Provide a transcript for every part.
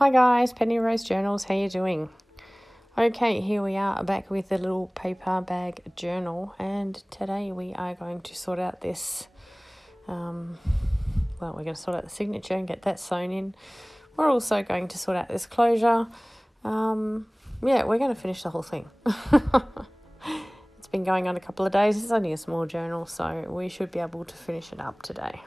Hi guys, Penny Rose Journals, how you doing? Okay, here we are back with a little paper bag journal, and today we are going to sort out this, we're going to sort out the signature and get that sewn in. We're also going to sort out this closure. We're going to finish the whole thing. It's been going on a couple of days. It's only a small journal, so we should be able to finish it up today.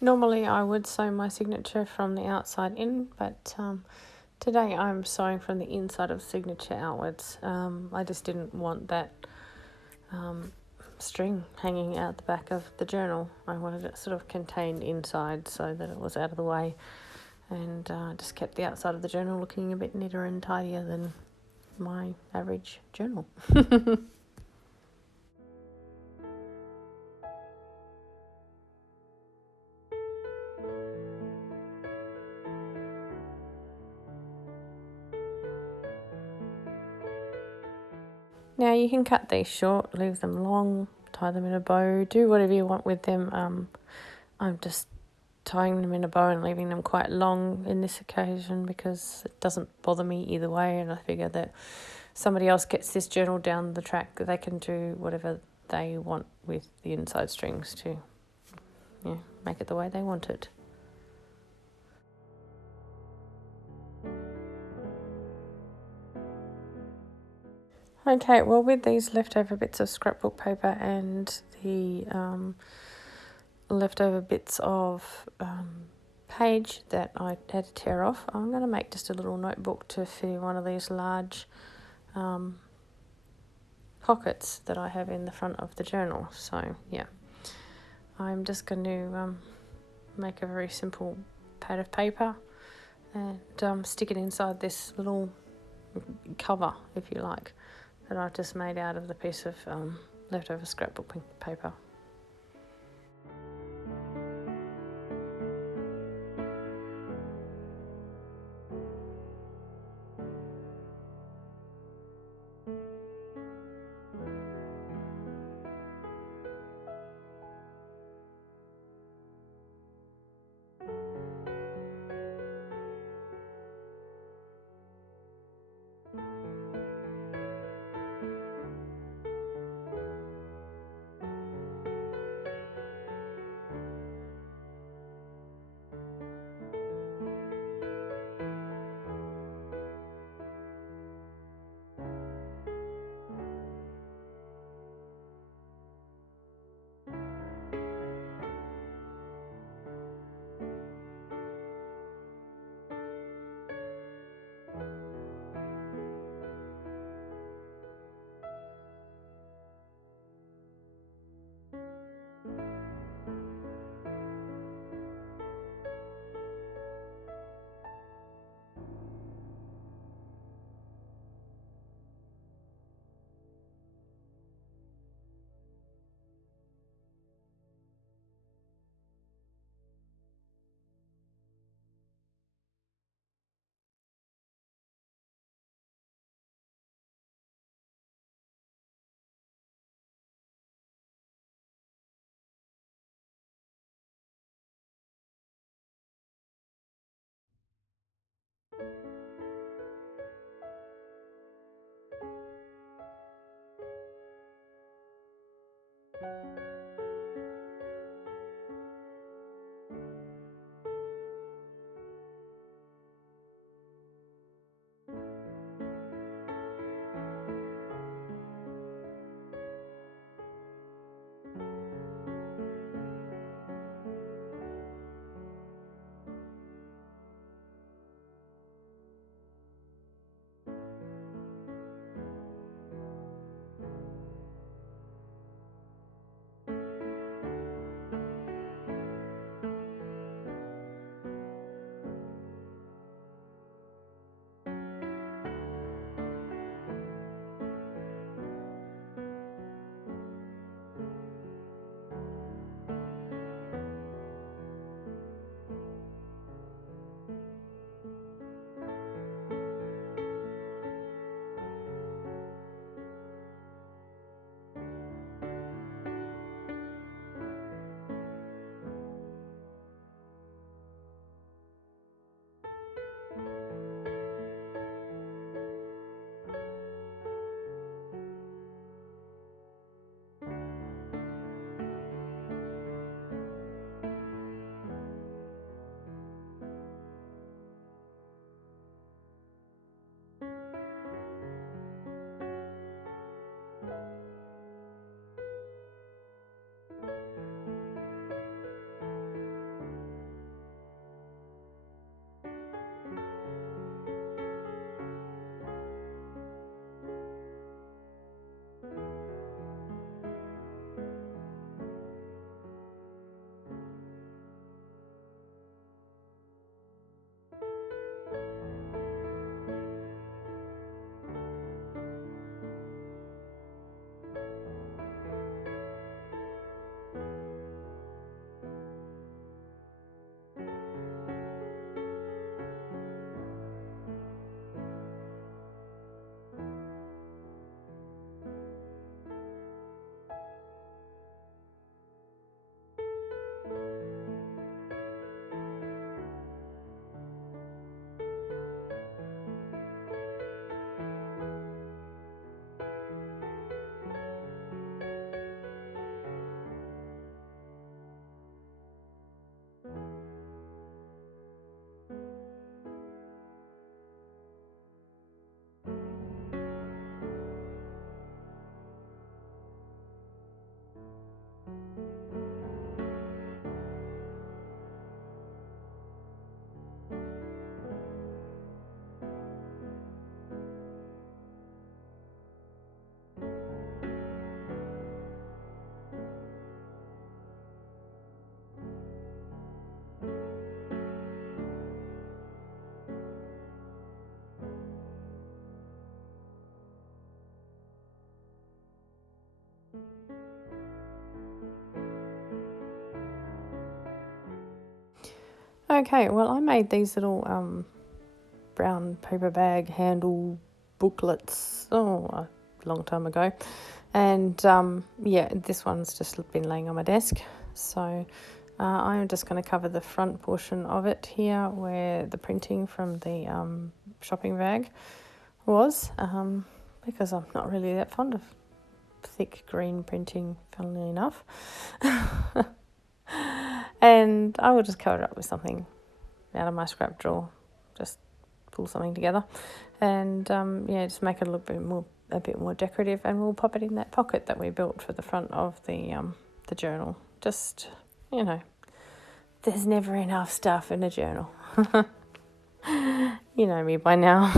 Normally I would sew my signature from the outside in, but today I'm sewing from the inside of the signature outwards. I just didn't want that string hanging out the back of the journal. I wanted it sort of contained inside so that it was out of the way, and just kept the outside of the journal looking a bit neater and tidier than my average journal. Now you can cut these short, leave them long, tie them in a bow, do whatever you want with them. I'm just tying them in a bow and leaving them quite long in this occasion because it doesn't bother me either way, and I figure that somebody else gets this journal down the track, they can do whatever they want with the inside strings to make it the way they want it. Okay, well, with these leftover bits of scrapbook paper and the leftover bits of page that I had to tear off, I'm going to make just a little notebook to fit in one of these large pockets that I have in the front of the journal. So yeah, I'm just going to make a very simple pad of paper and stick it inside this little cover, if you like, that I've just made out of the piece of leftover scrapbook paper. Okay, well, I made these little brown paper bag handle booklets a long time ago, and yeah, this one's just been laying on my desk. So I'm just going to cover the front portion of it here where the printing from the shopping bag was, because I'm not really that fond of thick green printing, funnily enough. And I will just cover it up with something out of my scrap drawer, just pull something together, and yeah, just make it look a bit more decorative, and we'll pop it in that pocket that we built for the front of the journal. Just, you know, there's never enough stuff in a journal. You know me by now.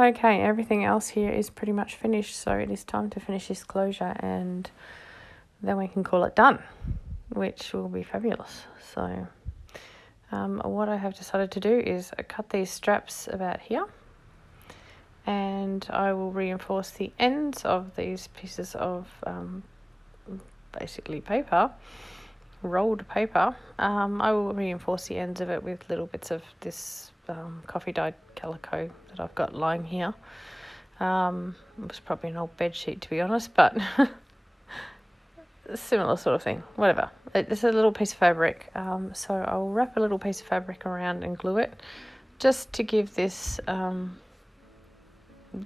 Okay, everything else here is pretty much finished, so it is time to finish this closure and then we can call it done, which will be fabulous. So what I have decided to do is cut these straps about here, and I will reinforce the ends of these pieces of basically paper, rolled paper. I will reinforce the ends of it with little bits of this coffee dyed calico that I've got lying here. It was probably an old bed sheet, to be honest, but similar sort of thing, whatever. It's a little piece of fabric, so I'll wrap a little piece of fabric around and glue it just to give this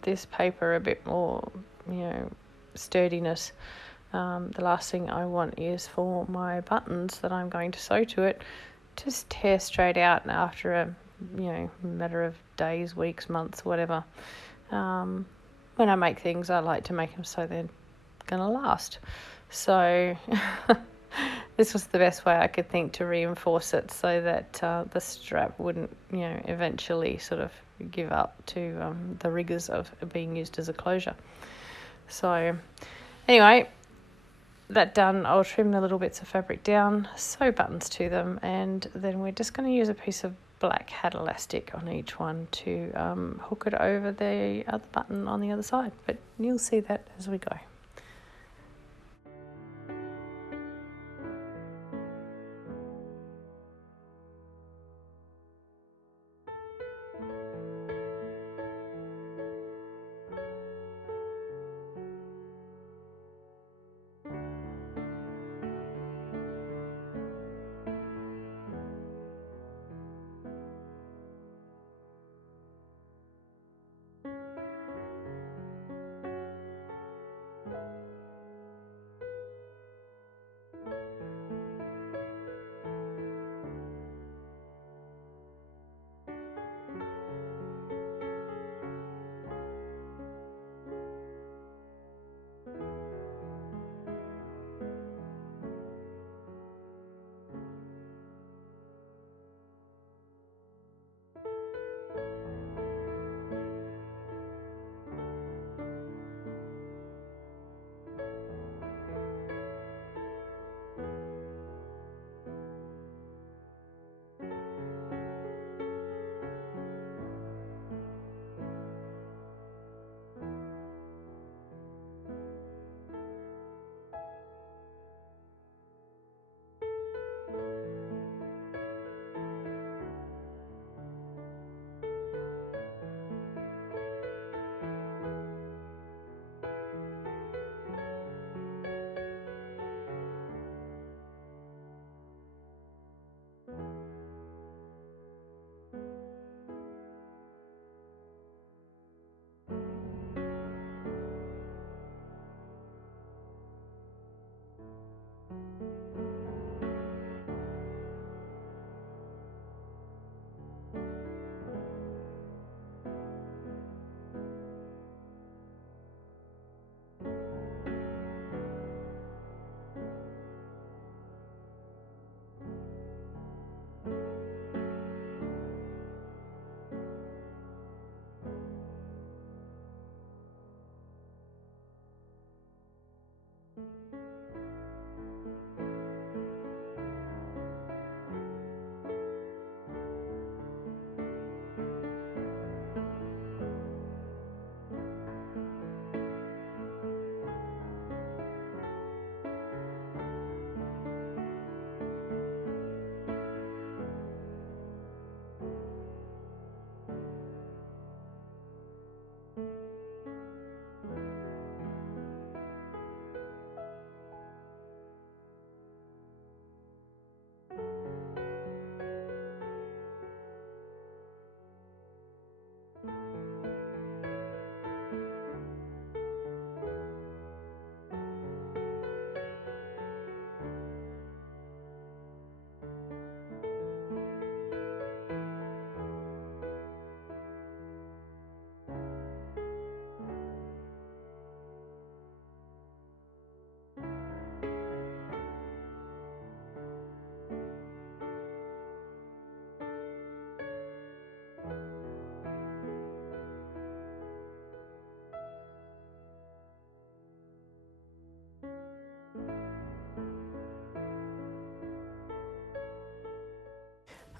this paper a bit more, sturdiness. The last thing I want is for my buttons that I'm going to sew to it just tear straight out after a matter of days, weeks, months, whatever. When I make things, I like to make them so they're gonna last. So this was the best way I could think to reinforce it so that the strap wouldn't, eventually sort of give up to the rigours of being used as a closure. So anyway, that done, I'll trim the little bits of fabric down, sew buttons to them, and then we're just going to use a piece of black hat elastic on each one to hook it over the other button on the other side, but you'll see that as we go.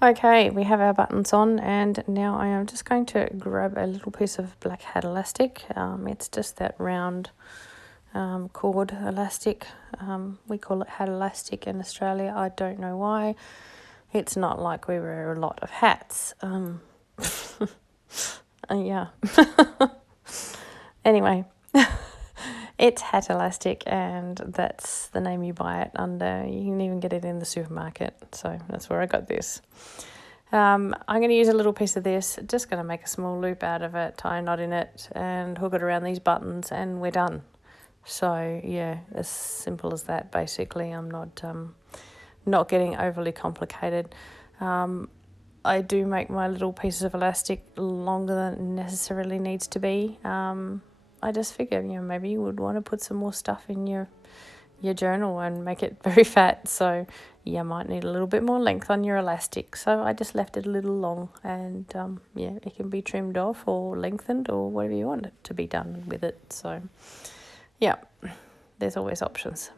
Okay, we have our buttons on, and now I am just going to grab a little piece of black hat elastic. It's just that round cord elastic. We call it hat elastic in Australia. I don't know why. It's not like we wear a lot of hats. Yeah. Anyway, it's hat elastic, and that's the name you buy it under. You can even get it in the supermarket, so that's where I got this. I'm going to use a little piece of this, just going to make a small loop out of it, tie a knot in it, and hook it around these buttons, and we're done. So yeah, as simple as that. Basically, I'm not getting overly complicated. I do make my little pieces of elastic longer than it necessarily needs to be. I just figure, maybe you would want to put some more stuff in your journal and make it very fat, so you might need a little bit more length on your elastic. So I just left it a little long, and it can be trimmed off or lengthened or whatever you want it to be done with it. So yeah, there's always options.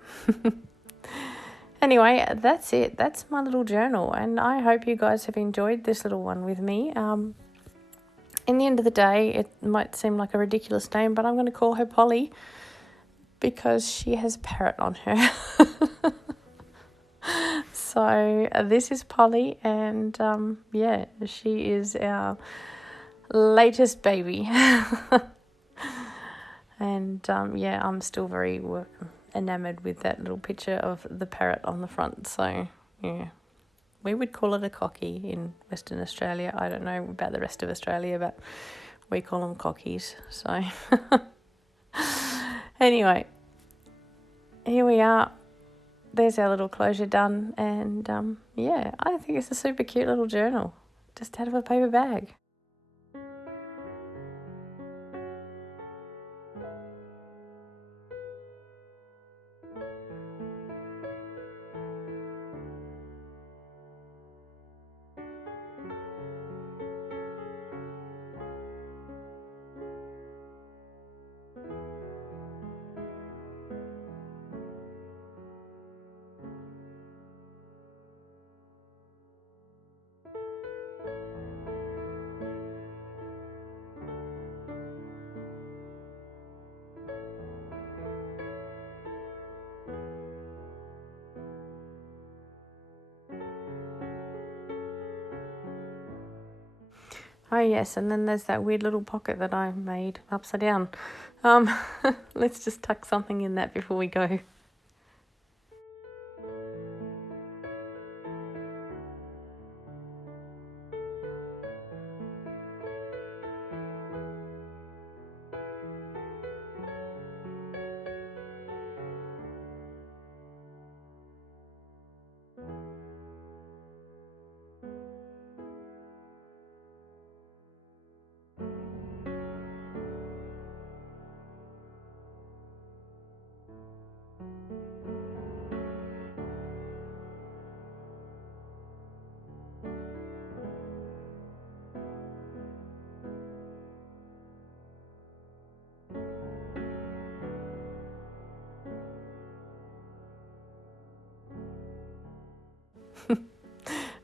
Anyway, that's it. That's my little journal, and I hope you guys have enjoyed this little one with me. In the end of the day, it might seem like a ridiculous name, but I'm going to call her Polly because she has a parrot on her. So this is Polly, and she is our latest baby. And I'm still very enamored with that little picture of the parrot on the front. So yeah, we would call it a cocky in Western Australia. I don't know about the rest of Australia, but we call them cockies. So anyway, here we are. There's our little closure done, and I think it's a super cute little journal just out of a paper bag. Oh yes, and then there's that weird little pocket that I made upside down. Let's just tuck something in that before we go.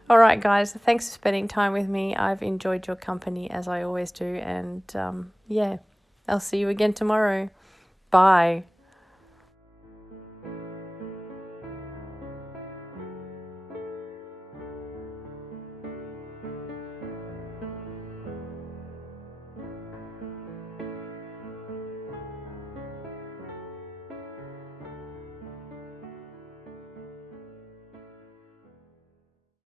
All right, guys, thanks for spending time with me. I've enjoyed your company, as I always do, and I'll see you again tomorrow. Bye.